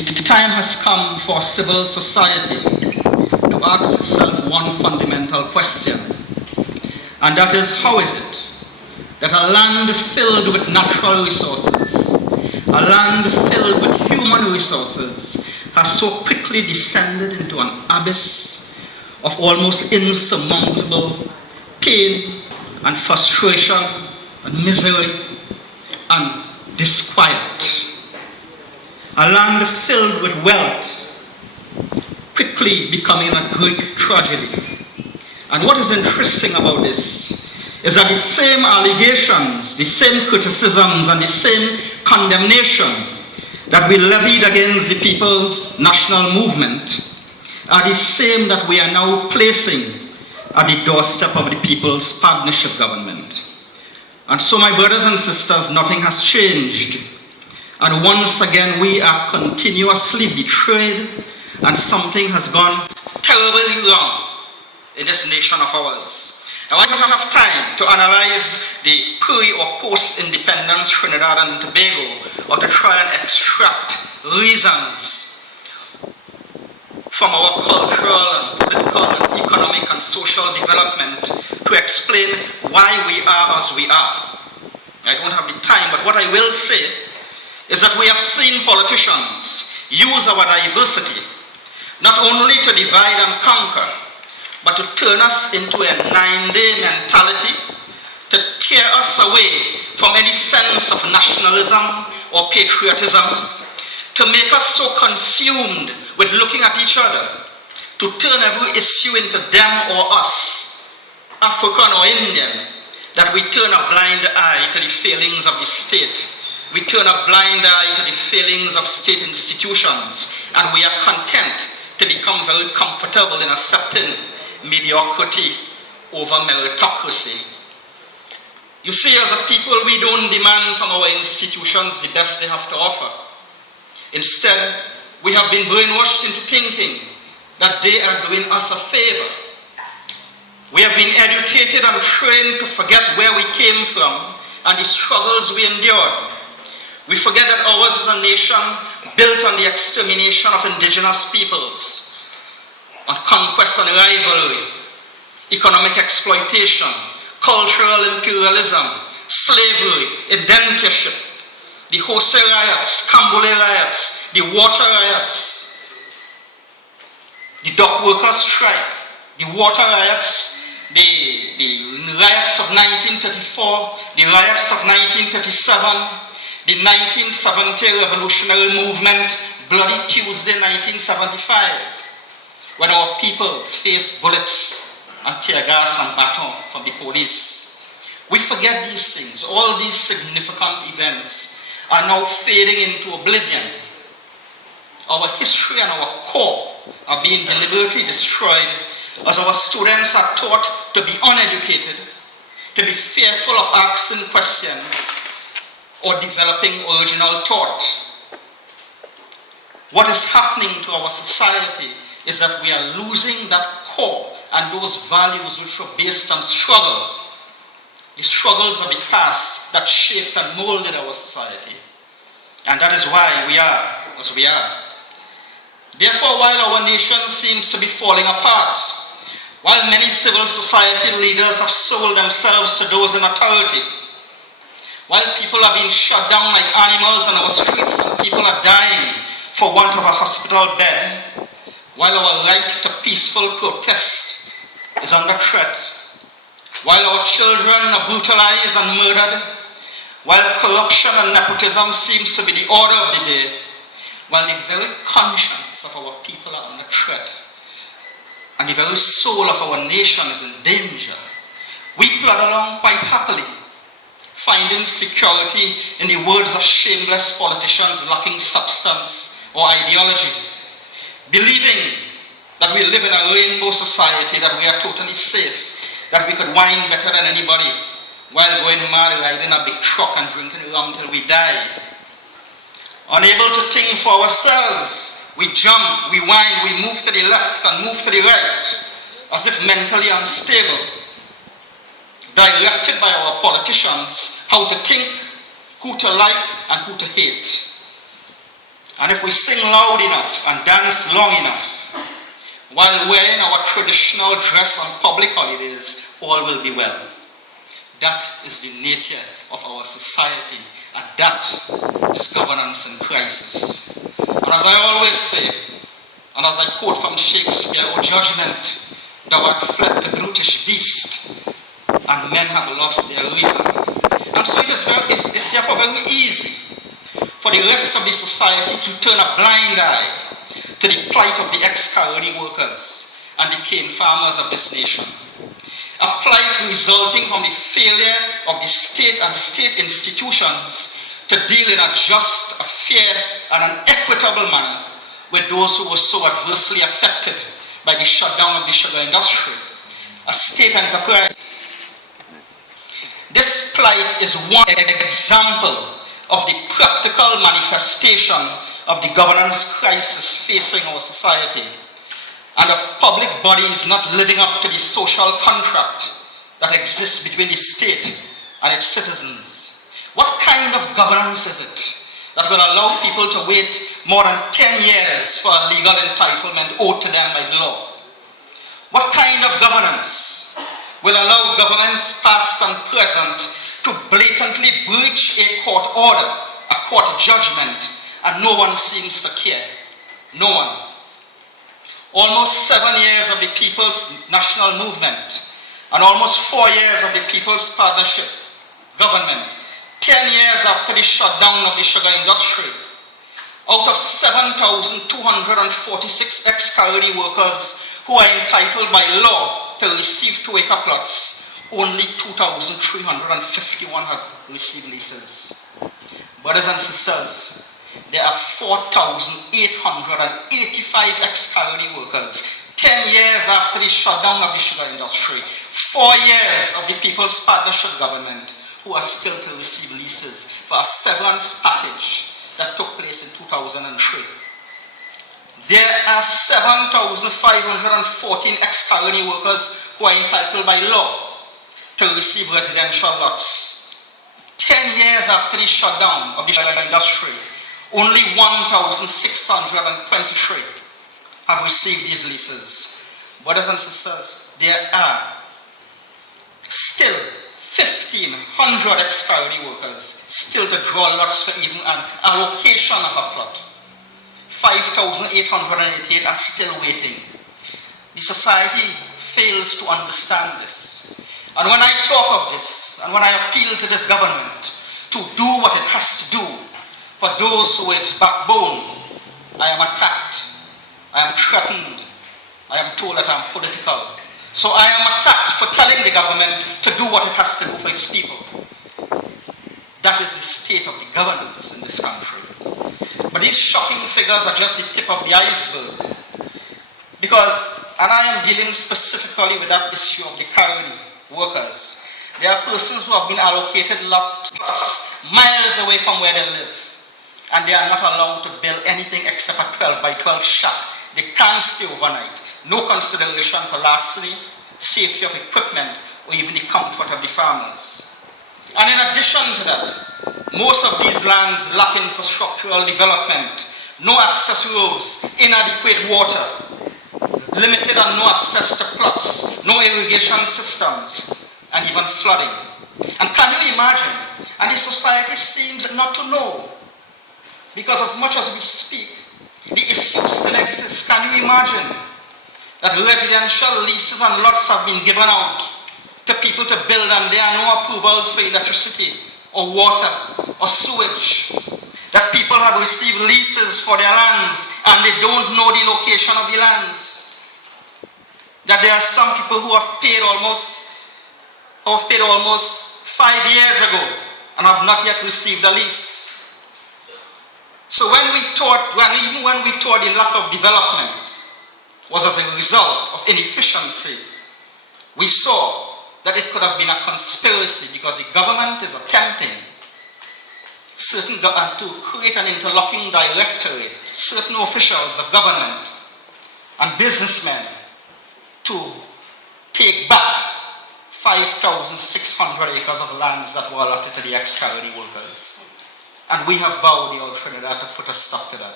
The time has come for civil society to ask itself one fundamental question, and that is, how is it that a land filled with natural resources, a land filled with human resources, has so quickly descended into an abyss of almost insurmountable pain and frustration and misery and disquiet? A land filled with wealth quickly becoming a great tragedy. And what is interesting about this is that the same allegations, the same criticisms, and the same condemnation that we levied against the People's National Movement are the same that we are now placing at the doorstep of the People's Partnership Government. And so, my brothers and sisters, nothing has changed. And once again, we are continuously betrayed, and something has gone terribly wrong in this nation of ours. Now, I don't have time to analyze the pre- or post-independence Trinidad and Tobago, or to try and extract reasons from our cultural and political and economic and social development to explain why we are as we are. I don't have the time, but what I will say is that we have seen politicians use our diversity not only to divide and conquer, but to turn us into a 9-day mentality, to tear us away from any sense of nationalism or patriotism, to make us so consumed with looking at each other, to turn every issue into them or us, African or Indian, that we turn a blind eye to the failings of the state. We turn a blind eye to the failings of state institutions, and we are content to become very comfortable in accepting mediocrity over meritocracy. You see, as a people, we don't demand from our institutions the best they have to offer. Instead, we have been brainwashed into thinking that they are doing us a favor. We have been educated and trained to forget where we came from and the struggles we endured. We forget that ours is a nation built on the extermination of indigenous peoples, on conquest and rivalry, economic exploitation, cultural imperialism, slavery, indentureship, the Jose riots, Cambule riots, the water riots, the dock workers' strike, the water riots, the riots of 1934, the riots of 1937, the 1970 revolutionary movement, Bloody Tuesday 1975, when our people faced bullets and tear gas and baton from the police. We forget these things. All these significant events are now fading into oblivion. Our history and our core are being deliberately destroyed as our students are taught to be uneducated, to be fearful of asking questions, or developing original thought. What is happening to our society is that we are losing that core and those values which were based on struggle, the struggles of the past that shaped and molded our society. And that is why we are as we are. Therefore, while our nation seems to be falling apart, while many civil society leaders have sold themselves to those in authority, while people are being shut down like animals on our streets and people are dying for want of a hospital bed, while our right to peaceful protest is under threat, while our children are brutalized and murdered, while corruption and nepotism seems to be the order of the day, while the very conscience of our people are under threat, and the very soul of our nation is in danger, we plod along quite happily, finding security in the words of shameless politicians lacking substance or ideology, believing that we live in a rainbow society, that we are totally safe, that we could wine better than anybody while going mad riding a big truck and drinking rum till we die. Unable to think for ourselves, we jump, we whine, we move to the left and move to the right, as if mentally unstable, directed by our politicians how to think, who to like and who to hate. And if we sing loud enough and dance long enough, while wearing our traditional dress on public holidays, all will be well. That is the nature of our society, and that is governance in crisis. And as I always say, and as I quote from Shakespeare, "O judgment, thou art fled the brutish beast, and men have lost their reason." And so it's therefore very easy for the rest of the society to turn a blind eye to the plight of the ex-Caroni workers and the cane farmers of this nation. A plight resulting from the failure of the state and state institutions to deal in a just, a fair, and an equitable manner with those who were so adversely affected by the shutdown of the sugar industry, a state enterprise. This plight is one example of the practical manifestation of the governance crisis facing our society, and of public bodies not living up to the social contract that exists between the state and its citizens. What kind of governance is it that will allow people to wait more than 10 years for a legal entitlement owed to them by the law? What kind of governance will allow governments past and present to blatantly breach a court order, a court judgment, and no one seems to care? No one. Almost 7 years of the People's National Movement and almost 4 years of the People's Partnership government, 10 years after the shutdown of the sugar industry, out of 7,246 ex-Caroni workers who are entitled by law to receive two-acre plots, only 2,351 have received leases. Brothers and sisters, there are 4,885 ex-Caroni workers, 10 years after the shutdown of the sugar industry, 4 years of the People's Partnership government, who are still to receive leases for a severance package that took place in 2003. There are 7,514 ex-Caroni workers who are entitled by law to receive residential lots. 10 years after the shutdown of the sugar industry, only 1,623 have received these leases. Brothers and sisters, there are still 1,500 ex-Caroni workers still to draw lots for even an allocation of a plot. 5,888 are still waiting. The society fails to understand this. And when I talk of this, and when I appeal to this government to do what it has to do for those who are its backbone, I am attacked, I am threatened, I am told that I am political. So I am attacked for telling the government to do what it has to do for its people. That is the state of the governance in this country. But these shocking figures are just the tip of the iceberg. Because, and I am dealing specifically with that issue of the Caroni workers, there are persons who have been allocated lots miles away from where they live, and they are not allowed to build anything except a 12 by 12 shack. They can't stay overnight. No consideration for lastly, safety of equipment, or even the comfort of the farmers. And in addition to that, most of these lands lack infrastructural development, no access roads, inadequate water, limited and no access to plots, no irrigation systems, and even flooding. And can you imagine? And the society seems not to know, because as much as we speak, the issue still exists. Can you imagine that residential leases and lots have been given out to people to build, and there are no approvals for electricity or water or sewage? That people have received leases for their lands and they don't know the location of the lands? That there are some people who have paid almost 5 years ago and have not yet received a lease. So even when we thought the lack of development was as a result of inefficiency, we saw that it could have been a conspiracy, because the government is attempting to create an interlocking directorate, certain officials of government and businessmen, to take back 5,600 acres of lands that were allotted to the ex-Caroni workers. And we have vowed the old Trinidad to put a stop to that.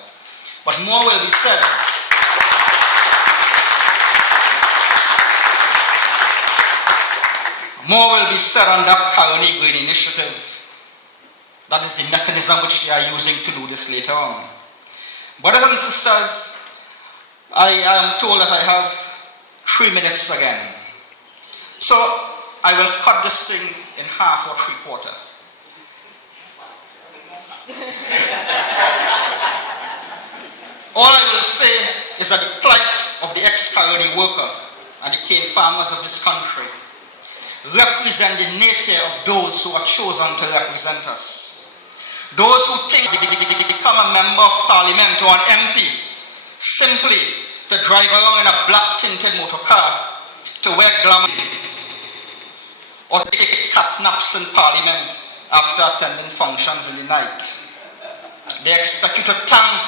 But more will be said. More will be said on that Caroni Green Initiative. That is the mechanism which they are using to do this later on. Brothers and sisters, I am told that I have 3 minutes again. So I will cut this thing in half or 3/4. All I will say is that the plight of the ex-Caroni worker and the cane farmers of this country represent the nature of those who are chosen to represent us. Those who think they become a member of parliament or an MP simply to drive around in a black tinted motor car, to wear glamour, or to take cat naps in parliament after attending functions in the night. They expect you to thank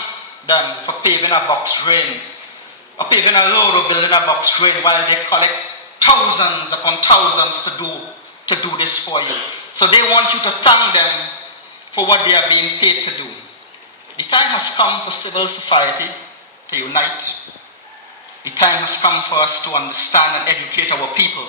them for paving a box drain, or paving a road or building a box drain, while they collect thousands upon thousands to do this for you. So they want you to thank them for what they are being paid to do. The time has come for civil society to unite. The time has come for us to understand and educate our people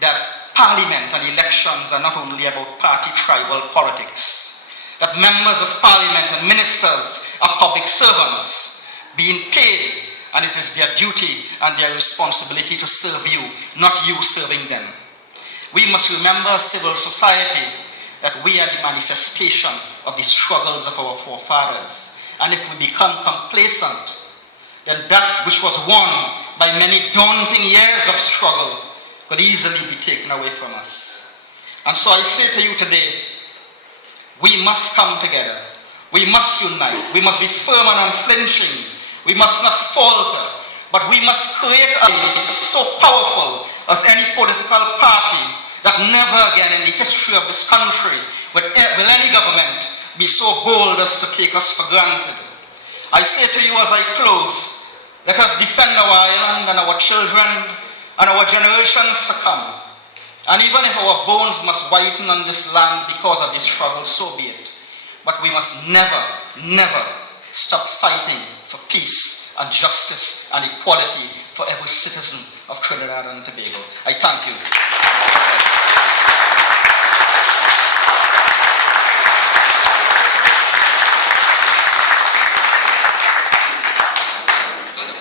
that parliament and elections are not only about party tribal politics, that members of parliament and ministers are public servants being paid, and it is their duty and their responsibility to serve you, not you serving them. We must remember, civil society, that we are the manifestation of the struggles of our forefathers. And if we become complacent, then that which was won by many daunting years of struggle could easily be taken away from us. And so I say to you today, we must come together. We must unite. We must be firm and unflinching. We must not falter. But we must create a so powerful as any political party that never again in the history of this country will any government be so bold as to take us for granted. I say to you as I close, let us defend our island and our children and our generations to come. And even if our bones must whiten on this land because of this struggle, so be it. But we must never, never stop fighting for peace and justice and equality for every citizen of Trinidad and Tobago. I thank you.